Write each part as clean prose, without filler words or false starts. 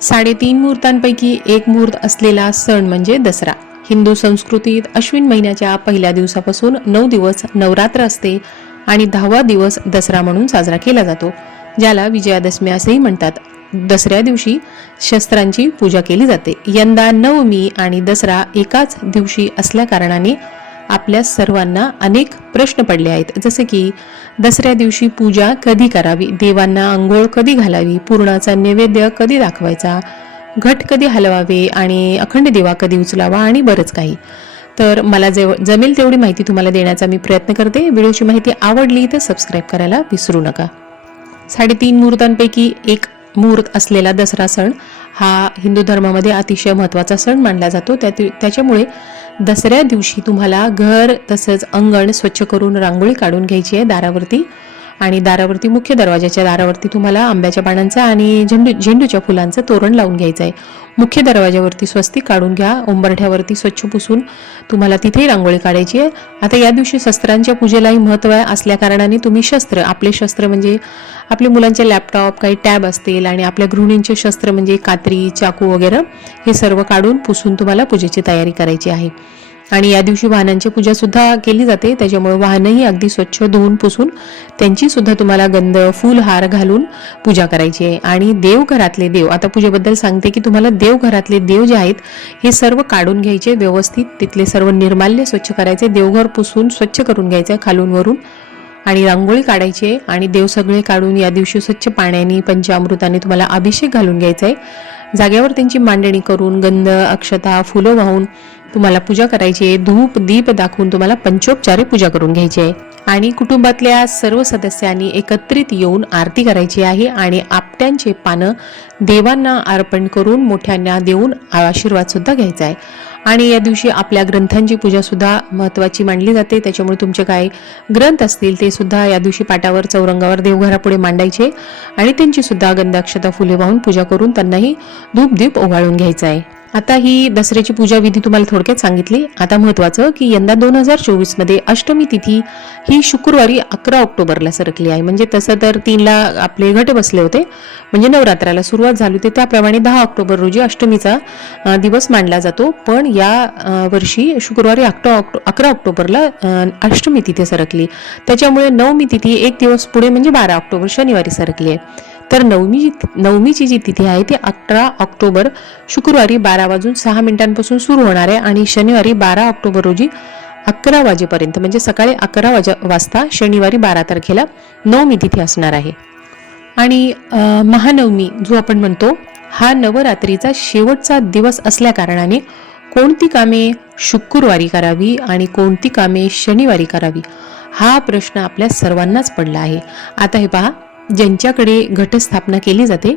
3.5 मुहूर्तांपैकी एक मुहूर्त असलेला सण म्हणजे दसरा. हिंदू संस्कृतीत अश्विन महिन्याच्या पहिल्या दिवसापासून 9 दिवस नवरात्र असते आणि 10वा दिवस दसरा म्हणून साजरा केला जातो, ज्याला विजयादशमी असेही म्हणतात. दसऱ्या दिवशी शस्त्रांची पूजा केली जाते. यंदा नवमी आणि दसरा एकाच दिवशी असल्या कारणाने आपल्या सर्वांना अनेक प्रश्न पडले आहेत, जसे की दसऱ्या दिवशी पूजा कधी करावी, देवांना अंघोळ कधी घालावी, पुरणाचा नैवेद्य कधी दाखवायचा, घट कधी हलवावे आणि अखंड दिवा कधी उचलावा आणि बरंच काही. तर मला जमेल तेवढी माहिती तुम्हाला देण्याचा मी प्रयत्न करते. व्हिडिओची माहिती आवडली तर सबस्क्राईब करायला विसरू नका. 3.5 मुहूर्तांपैकी एक मुहूर्त असलेला दसरा सण हा हिंदू धर्मामध्ये अतिशय महत्त्वाचा सण मानला जातो. त्याच्यामुळे दसऱ्या दिवशी तुम्हाला घर तसंच अंगण स्वच्छ करून रांगोळी काढून घ्यायची आहे दारावरती. आणि दारावरती मुख्य दरवाजाच्या दारावरती तुम्हाला आंब्याच्या पानांचं आणि झेंडूच्या फुलांचं तोरण लावून घ्यायचं आहे. मुख्य दरवाजावरती स्वस्तिक काढून घ्या. उंबरठ्यावरती स्वच्छ पुसून तुम्हाला तिथेही रांगोळी काढायची आहे. आता या दिवशी शस्त्रांच्या पूजेलाही महत्त्व असल्या कारणाने तुम्ही आपले शस्त्र म्हणजे आपल्या मुलांचे लॅपटॉप, काही टॅब असतील आणि आपल्या गृहिणींचे शस्त्र म्हणजे कात्री, चाकू वगैरे हे सर्व काढून पुसून तुम्हाला पूजेची तयारी करायची आहे. आणि या दिवशी वाहनांची पूजा सुद्धा केली जाते, त्याच्यामुळे वाहनही अगदी स्वच्छ धुवून पुसून त्यांची सुद्धा तुम्हाला गंध, फूल, हार घालून पूजा करायची आहे. आणि देवघरातले देव, आता पूजेबद्दल सांगते की तुम्हाला देवघरातले देव जे आहेत हे सर्व काढून घ्यायचे, व्यवस्थित तिथले सर्व निर्माल्य स्वच्छ करायचे, देवघर पुसून स्वच्छ करून घ्यायचे खालून वरून आणि रांगोळी काढायची. आणि देव सगळे काढून या दिवशी स्वच्छ पाण्याने पंचामृताने तुम्हाला अभिषेक घालून घ्यायचा आहे. जागेवर त्यांची मांडणी करून गंध, अक्षता, फुलं वाहून तुम्हाला पूजा करायची आहे. धूप दीप दाखवून तुम्हाला पंचोपचारे पूजा करून घ्यायची आहे. आणि कुटुंबातल्या सर्व सदस्यांनी एकत्रित येऊन आरती करायची आहे आणि आपट्यांचे पानं देवांना अर्पण करून मोठ्यांना देऊन आशीर्वाद सुद्धा घ्यायचा आहे. आणि या दिवशी आपल्या ग्रंथांची पूजा सुद्धा महत्त्वाची मानली जाते, त्याच्यामुळे तुमचे काय ग्रंथ असतील ते सुद्धा या दिवशी पाटावर चौरंगावर देवघरापुढे मांडायचे आणि त्यांची सुद्धा गंध, अक्षता, फुले वाहून पूजा करून त्यांनाही धूप दीप ओवाळून घ्यायचा आहे. आता ही दसऱ्याची पूजा विधी तुम्हाला थोडक्यात सांगितली. आता महत्वाचं की यंदा 2024 मध्ये अष्टमी तिथी ही शुक्रवारी 11 ऑक्टोबरला सरकली आहे. म्हणजे तसं तर 3ला आपले घट बसले होते, म्हणजे नवरात्राला सुरुवात झाली होती, त्याप्रमाणे 10 ऑक्टोबर रोजी अष्टमीचा दिवस मानला जातो. पण या वर्षी शुक्रवारी 11 ऑक्टोबरला अष्टमी तिथी सरकली, त्याच्यामुळे नवमी तिथी एक दिवस पुढे म्हणजे 12 ऑक्टोबर शनिवारी सरकली आहे. तर नवमीची जी तिथी आहे ती 11 ऑक्टोबर शुक्रवारी 12:06 सुरू होणार आहे आणि शनिवारी 12 ऑक्टोबर रोजी 11 वाजेपर्यंत म्हणजे सकाळी 11 वाजता शनिवारी 12 तारखेला नवमी तिथी असणार आहे. आणि महानवमी जो आपण म्हणतो हा नवरात्रीचा शेवटचा दिवस असल्या कारणाने कोणती कामे शुक्रवारी करावी आणि कोणती कामे शनिवारी करावी हा प्रश्न आपल्या सर्वांनाच पडला आहे. आता हे पहा, ज्यांच्याकडे घटस्थापना केली जाते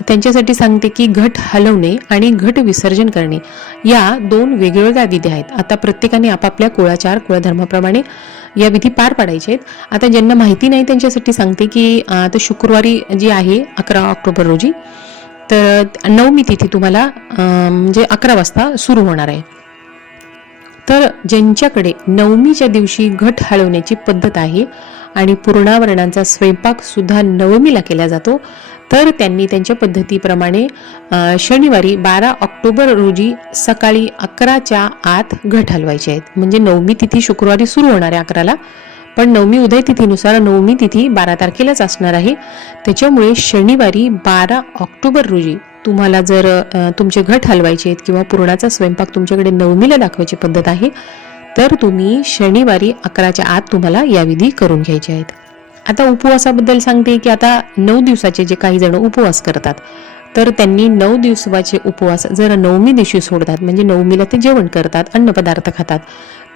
त्यांच्यासाठी सांगते की घट हलवणे आणि घट विसर्जन करणे या 2 वेगवेगळ्या विधी आहेत. आता प्रत्येकाने आपापल्या कुळाचार कुळधर्माप्रमाणे या विधी पार पाडायचे आहेत. आता ज्यांना माहिती नाही त्यांच्यासाठी सांगते की आता शुक्रवारी जी आहे 11 ऑक्टोबर रोजी तर नवमी तिथी तुम्हाला म्हणजे 11 वाजता सुरू होणार आहे. तर ज्यांच्याकडे नवमीच्या दिवशी घट हलवण्याची पद्धत आहे आणि पूर्णावरणांचा स्वयंपाक सुद्धा नवमीला केला जातो, तर त्यांनी त्यांच्या पद्धतीप्रमाणे शनिवारी 12 ऑक्टोबर रोजी सकाळी 11च्या आत घट हलवायचे आहेत. म्हणजे नवमी तिथी शुक्रवारी सुरू होणार आहे 11ला, पण नवमी उदय तिथीनुसार नवमी तिथी 12 तारखेलाच असणार आहे. त्याच्यामुळे शनिवारी 12 ऑक्टोबर रोजी तुम्हाला जर तुमचे घट हलवायचे आहेत किंवा पुरणाचा स्वयंपाक तुमच्याकडे नवमीला दाखवायची पद्धत आहे तर तुम्ही शनिवारी 11च्या आत तुम्हाला या विधी करून घ्यायचे आहेत. आता उपवासाबद्दल सांगते की आता 9 दिवसाचे जे काही जण उपवास करतात तर त्यांनी 9 दिवसाचे उपवास जर नवमी दिवशी सोडतात म्हणजे नवमीला ते जेवण करतात, अन्नपदार्थ खातात,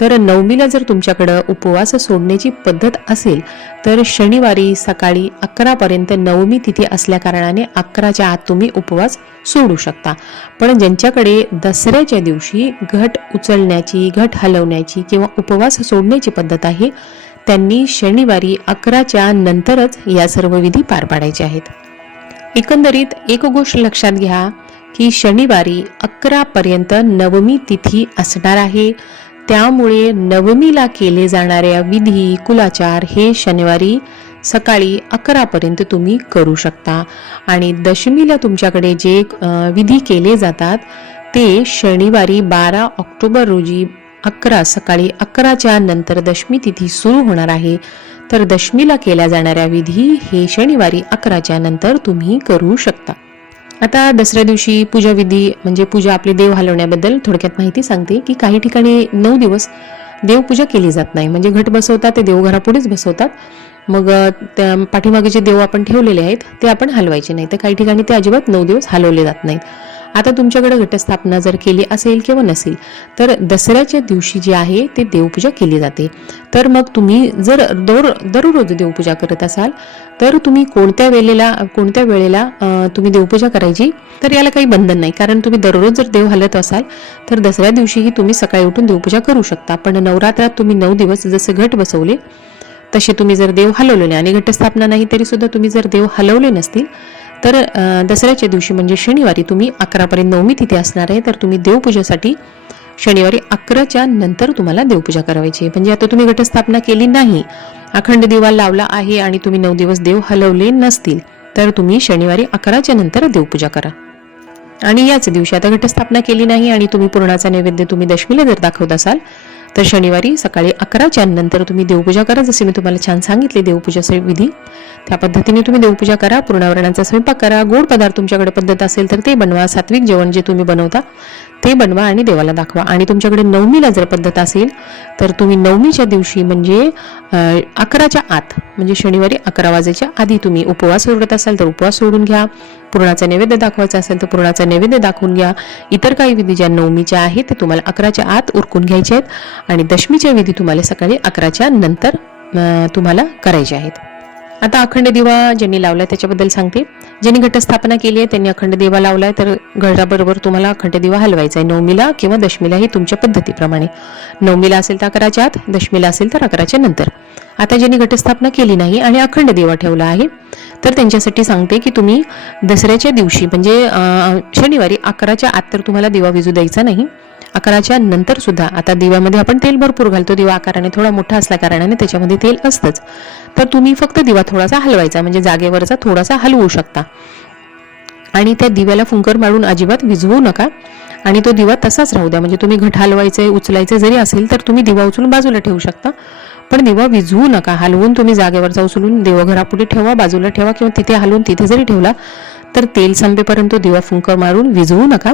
तर नवमीला जर तुमच्याकडं उपवास सोडण्याची पद्धत असेल तर शनिवारी सकाळी 11 पर्यंत नवमी तिथी असल्या कारणाने 11च्या आत तुम्ही उपवास सोडू शकता. पण ज्यांच्याकडे दसऱ्याच्या दिवशी घट उचलण्याची, घट हलवण्याची किंवा उपवास सोडण्याची पद्धत आहे त्यांनी शनिवारी 11च्या नंतरच या सर्व विधी पार पाडायचे आहेत. एकंदरीत एक गोष्ट लक्षात घ्या की शनिवारी 11 पर्यंत नवमी तिथी असणार आहे, त्यामुळे नवमीला केले जाणाऱ्या विधी कुलाचार हे शनिवारी सकाळी 11 पर्यंत तुम्ही करू शकता. आणि दशमीला तुमच्याकडे जे विधी केले जातात ते शनिवारी 12 ऑक्टोबर रोजी सकाळी 11च्या नंतर दशमी तिथी सुरू होणार आहे. तर दशमीला केल्या जाणाऱ्या विधी हे शनिवारी 11च्या नंतर तुम्ही करू शकता. आता दसऱ्या दिवशी पूजा विधी म्हणजे पूजा आपली देव हलवण्याबद्दल थोडक्यात माहिती सांगते की काही ठिकाणी 9 दिवस देवपूजा केली जात नाही. म्हणजे घट बसवतात ते देवघरापुढेच बसवतात. मग त्या पाठीमागे जे देव आपण ठेवलेले आहेत ते आपण हलवायचे नाही. तर काही ठिकाणी ते अजिबात 9 दिवस हलवले जात नाहीत. आता तुमच्याकडे घटस्थापना जर केली असेल किंवा नसेल तर दसऱ्याच्या दिवशी जी आहे ते देवपूजा केली जाते. तर मग तुम्ही जर दररोज देवपूजा करत असाल तर तुम्ही कोणत्या वेळेला तुम्ही देवपूजा करायची तर याला काही बंधन नाही. कारण तुम्ही दररोज जर देव हलत असाल तर दसऱ्या दिवशीही तुम्ही सकाळी उठून देवपूजा करू शकता. पण नवरात्रात तुम्ही 9 दिवस जसे घट बसवले तसे तुम्ही जर देव हलवले नाही आणि घटस्थापना नाही तरी सुद्धा तुम्ही जर देव हलवले नसतील तर दसऱ्याच्या दिवशी म्हणजे शनिवारी तुम्ही 11 पर्यंत नवमी तिथे असणार आहे. तर तुम्ही देवपूजेसाठी शनिवारी 11च्या नंतर तुम्हाला देवपूजा करायची आहे. म्हणजे आता तुम्ही घटस्थापना केली नाही, अखंड दिवा लावला आहे आणि तुम्ही 9 दिवस देव हलवले नसतील तर तुम्ही शनिवारी 11च्या नंतर देवपूजा करा. आणि याच दिवशी आता घटस्थापना केली नाही आणि तुम्ही पुरणाचा नैवेद्य तुम्ही दशमीला जर दाखवत असाल तर शनिवारी सकाळी 11च्या नंतर तुम्ही देवपूजा करा. जसे मी तुम्हाला छान सांगितले देवपूजाचे विधी त्या पद्धतीने तुम्ही देवपूजा करा. पूर्णावरणाचा स्वयंपाक करा. गोड पदार्थ तुमच्याकडे पद्धत असेल तर ते बनवा. सात्विक जेवण जे तुम्ही बनवता ते बनवा आणि देवाला दाखवा. आणि तुमच्याकडे नवमीला जर पद्धत असेल तर तुम्ही नवमीच्या दिवशी म्हणजे 11च्या आत म्हणजे शनिवारी 11 वाजेच्या आधी तुम्ही उपवास सोडत असाल तर उपवास सोडून घ्या. पुरणाचा नैवेद्य दाखवायचा असेल तर पुरणाचा नैवेद्य दाखवून घ्या. इतर काही विधी ज्या नवमीच्या आहेत ते तुम्हाला 11च्या आत उरकून घ्यायचे आहेत आणि दशमीच्या विधी तुम्हाला सकाळी 11च्या नंतर तुम्हाला करायचे आहेत. आता अखंड दिवा ज्यांनी लावलाय त्याच्याबद्दल सांगते. ज्यांनी घटस्थापना केली आहे त्यांनी अखंड दिवा लावलाय तर घराबरोबर तुम्हाला अखंड दिवा हलवायचा आहे नवमीला किंवा दशमीला ही तुमच्या पद्धतीप्रमाणे. नवमीला असेल तर 11च्या आत, दशमीला असेल तर 11च्या नंतर. आता ज्यांनी घटस्थापना केली नाही आणि अखंड दिवा ठेवला आहे तर त्यांच्यासाठी सांगते की तुम्ही दसऱ्याच्या दिवशी म्हणजे शनिवारी 11च्या आत तर तुम्हाला दिवा विझू द्यायचा नाही. 11च्या नंतर सुद्धा आता दिव्यामध्ये आपण तेल भरपूर घालतो. दिवा आकाराने थोडा मोठा असल्या कारणाने त्याच्यामध्ये तेल असतंच. तर तुम्ही फक्त दिवा थोडासा हलवायचा म्हणजे जागेवरचा थोडासा हलवू शकता आणि त्या दिव्याला फुंकर मारून अजिबात विझवू नका आणि तो दिवा तसाच राहू द्या. म्हणजे तुम्ही घट हलवायचे उचलायचे जरी असेल तर तुम्ही दिवा उचलून बाजूला ठेवू शकता पण दिवा विझवू नका. हलवून तुम्ही जागेवरचा उचलून देवघरापुढे ठेवा, बाजूला ठेवा किंवा तिथे हलवून तिथे जरी ठेवला तर तेल संपेपर्यंत दिवा फुंकर मारून विझवू नका.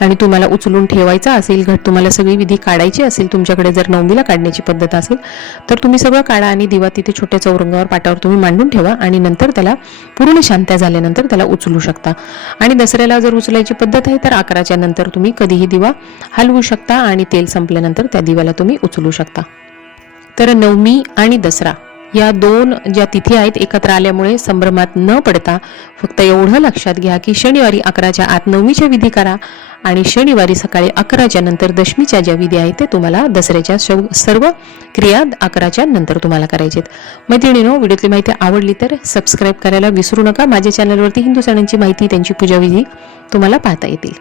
आणि तुम्हाला उचलून ठेवायचा असेल घट, तुम्हाला सगळी विधी काढायची असेल, तुमच्याकडे जर नवमीला काढण्याची पद्धत असेल तर तुम्ही सगळं काढा आणि दिवा तिथे छोट्या चौरंगावर पाटावर तुम्ही मांडून ठेवा आणि नंतर त्याला पूर्ण शांत्या झाल्यानंतर त्याला उचलू शकता. आणि दसऱ्याला जर उचलायची पद्धत आहे तर 11च्या नंतर तुम्ही कधीही दिवा हलवू शकता आणि तेल संपल्यानंतर त्या दिव्याला तुम्ही उचलू शकता. तर नवमी आणि दसरा या दोन ज्या तिथी आहेत एकत्र आल्यामुळे संभ्रमात न पडता फक्त एवढं लक्षात घ्या की शनिवारी 11च्या आत नवमीच्या विधी करा आणि शनिवारी सकाळी 11च्या नंतर दशमीच्या ज्या विधी आहेत ते तुम्हाला दसऱ्याच्या सर्व क्रिया 11च्या नंतर तुम्हाला करायचे आहेत. मैत्रिणींनो, व्हिडिओतली माहिती आवडली तर सबस्क्राईब करायला विसरू नका. माझ्या चॅनलवरती हिंदू सणांची माहिती, त्यांची पूजाविधी तुम्हाला पाहता येतील.